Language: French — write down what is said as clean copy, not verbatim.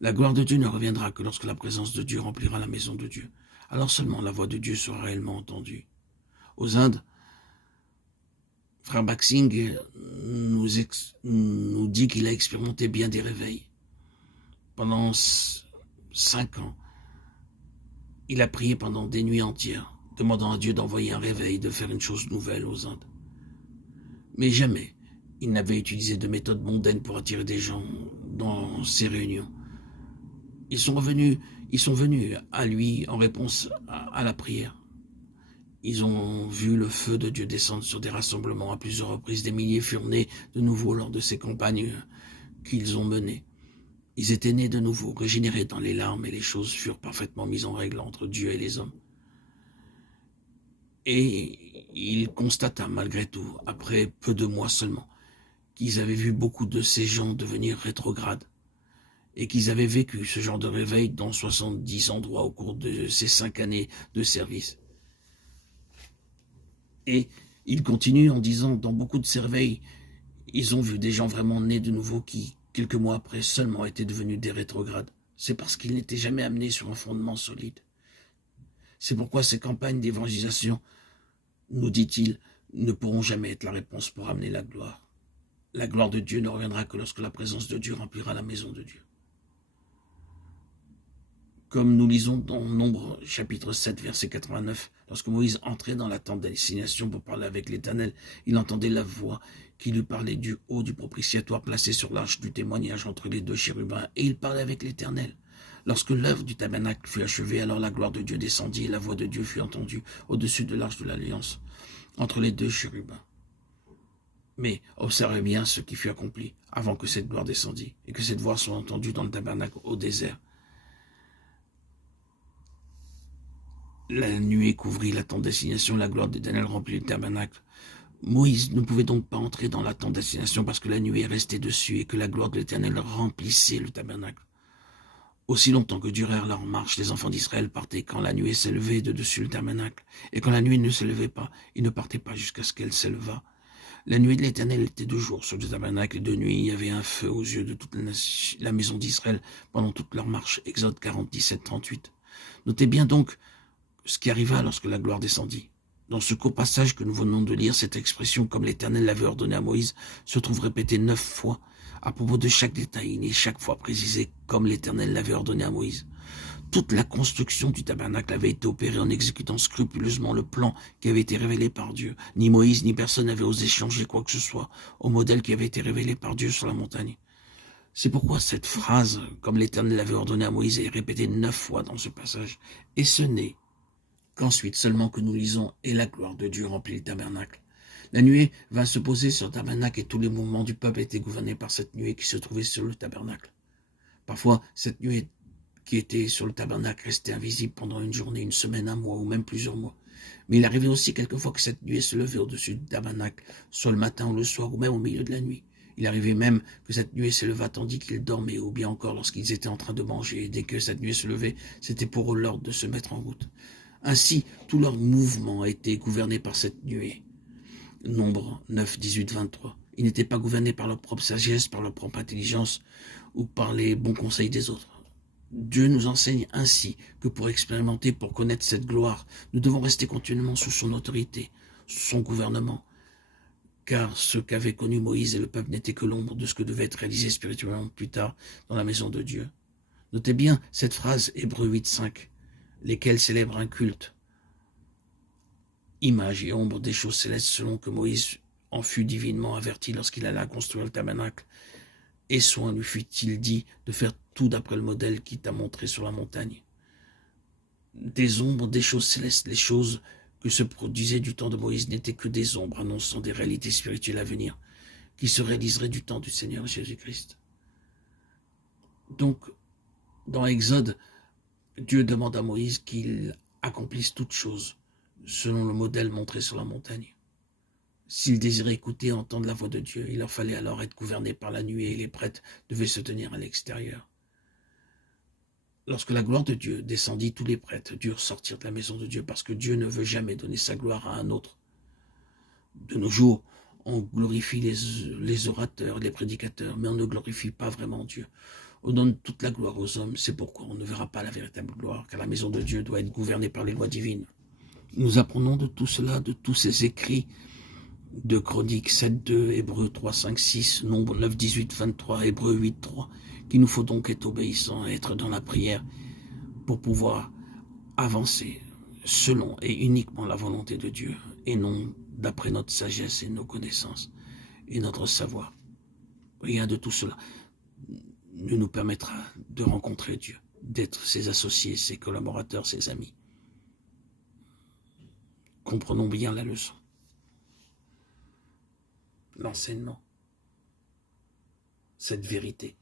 La gloire de Dieu ne reviendra que lorsque la présence de Dieu remplira la maison de Dieu. Alors seulement la voix de Dieu sera réellement entendue. Aux Indes, frère Baxing nous dit qu'il a expérimenté bien des réveils. Pendant 5 ans, il a prié pendant des nuits entières, demandant à Dieu d'envoyer un réveil, de faire une chose nouvelle aux Indes. Mais jamais il n'avait utilisé de méthode mondaine pour attirer des gens dans ces réunions. Ils sont venus à lui en réponse à la prière. Ils ont vu le feu de Dieu descendre sur des rassemblements à plusieurs reprises. Des milliers furent nés de nouveau lors de ces campagnes qu'ils ont menées. Ils étaient nés de nouveau, régénérés dans les larmes, et les choses furent parfaitement mises en règle entre Dieu et les hommes. Et il constata malgré tout, après peu de mois seulement, qu'ils avaient vu beaucoup de ces gens devenir rétrogrades et qu'ils avaient vécu ce genre de réveil dans 70 endroits au cours de ces 5 années de service. Et il continue en disant, dans beaucoup de ces réveils, ils ont vu des gens vraiment nés de nouveau qui, quelques mois après seulement, étaient devenus des rétrogrades. C'est parce qu'ils n'étaient jamais amenés sur un fondement solide. C'est pourquoi ces campagnes d'évangélisation, nous dit-il, ne pourront jamais être la réponse pour amener la gloire. La gloire de Dieu ne reviendra que lorsque la présence de Dieu remplira la maison de Dieu. Comme nous lisons dans Nombre chapitre 7, verset 89, lorsque Moïse entrait dans la tente d'assignation pour parler avec l'Éternel, il entendait la voix qui lui parlait du haut du propitiatoire placé sur l'arche du témoignage entre les deux chérubins, et il parlait avec l'Éternel. Lorsque l'œuvre du tabernacle fut achevée, alors la gloire de Dieu descendit et la voix de Dieu fut entendue au-dessus de l'arche de l'Alliance, entre les deux chérubins. Mais observez bien ce qui fut accompli avant que cette gloire descendît et que cette voix soit entendue dans le tabernacle au désert. La nuée couvrit la tente d'assignation, la gloire d'Éternel remplit le tabernacle. Moïse ne pouvait donc pas entrer dans la tente d'assignation parce que la nuée restait dessus et que la gloire de l'Éternel remplissait le tabernacle. Aussi longtemps que durèrent leurs marches, les enfants d'Israël partaient quand la nuée s'élevait de dessus le tabernacle. Et quand la nuée ne s'élevait pas, ils ne partaient pas jusqu'à ce qu'elle s'élevât. La nuée de l'Éternel était de jour sur le tabernacle et de nuit il y avait un feu aux yeux de toute la maison d'Israël pendant toute leur marche. Exode 40, 17, 38. Notez bien donc ce qui arriva lorsque la gloire descendit. Dans ce court passage que nous venons de lire, cette expression, comme l'Éternel l'avait ordonné à Moïse, se trouve répétée 9 fois. À propos de chaque détail, il est chaque fois précisé comme l'Éternel l'avait ordonné à Moïse. Toute la construction du tabernacle avait été opérée en exécutant scrupuleusement le plan qui avait été révélé par Dieu. Ni Moïse ni personne n'avait osé changer quoi que ce soit au modèle qui avait été révélé par Dieu sur la montagne. C'est pourquoi cette phrase, comme l'Éternel l'avait ordonné à Moïse, est répétée 9 fois dans ce passage. Et ce n'est qu'ensuite seulement que nous lisons « Et la gloire de Dieu remplit le tabernacle ». La nuée vint se poser sur le tabernacle et tous les mouvements du peuple étaient gouvernés par cette nuée qui se trouvait sur le tabernacle. Parfois, cette nuée qui était sur le tabernacle restait invisible pendant une journée, une semaine, un mois ou même plusieurs mois. Mais il arrivait aussi quelquefois que cette nuée se levait au-dessus du tabernacle, soit le matin ou le soir ou même au milieu de la nuit. Il arrivait même que cette nuée s'éleva tandis qu'ils dormaient ou bien encore lorsqu'ils étaient en train de manger. Et dès que cette nuée se levait, c'était pour eux l'ordre de se mettre en route. Ainsi, tout leur mouvement était gouverné par cette nuée. Nombre 9, 18, 23. Ils n'étaient pas gouvernés par leur propre sagesse, par leur propre intelligence ou par les bons conseils des autres. Dieu nous enseigne ainsi que pour expérimenter, pour connaître cette gloire, nous devons rester continuellement sous son autorité, sous son gouvernement. Car ce qu'avaient connu Moïse et le peuple n'était que l'ombre de ce que devait être réalisé spirituellement plus tard dans la maison de Dieu. Notez bien cette phrase, Hébreux 8, 5. Lesquels célèbrent un culte, image et ombre des choses célestes selon que Moïse en fut divinement averti lorsqu'il alla construire le tabernacle. Et soin lui fut-il dit de faire tout d'après le modèle qu'il t'a montré sur la montagne. Des ombres, des choses célestes, les choses que se produisaient du temps de Moïse n'étaient que des ombres annonçant des réalités spirituelles à venir, qui se réaliseraient du temps du Seigneur Jésus-Christ. Donc, dans Exode, Dieu demande à Moïse qu'il accomplisse toutes choses selon le modèle montré sur la montagne. S'ils désiraient écouter et entendre la voix de Dieu, il leur fallait alors être gouvernés par la nuée et les prêtres devaient se tenir à l'extérieur. Lorsque la gloire de Dieu descendit, tous les prêtres durent sortir de la maison de Dieu parce que Dieu ne veut jamais donner sa gloire à un autre. De nos jours, on glorifie les orateurs, les prédicateurs, mais on ne glorifie pas vraiment Dieu. On donne toute la gloire aux hommes, c'est pourquoi on ne verra pas la véritable gloire, car la maison de Dieu doit être gouvernée par les lois divines. Nous apprenons de tout cela, de tous ces écrits, de Chroniques 7.2, Hébreux 3.5.6, Nombre 9.18.23, Hébreux 8.3, qu'il nous faut donc être obéissants, être dans la prière pour pouvoir avancer selon et uniquement la volonté de Dieu et non d'après notre sagesse et nos connaissances et notre savoir. Rien de tout cela ne nous permettra de rencontrer Dieu, d'être ses associés, ses collaborateurs, ses amis. Comprenons bien la leçon, l'enseignement, cette vérité.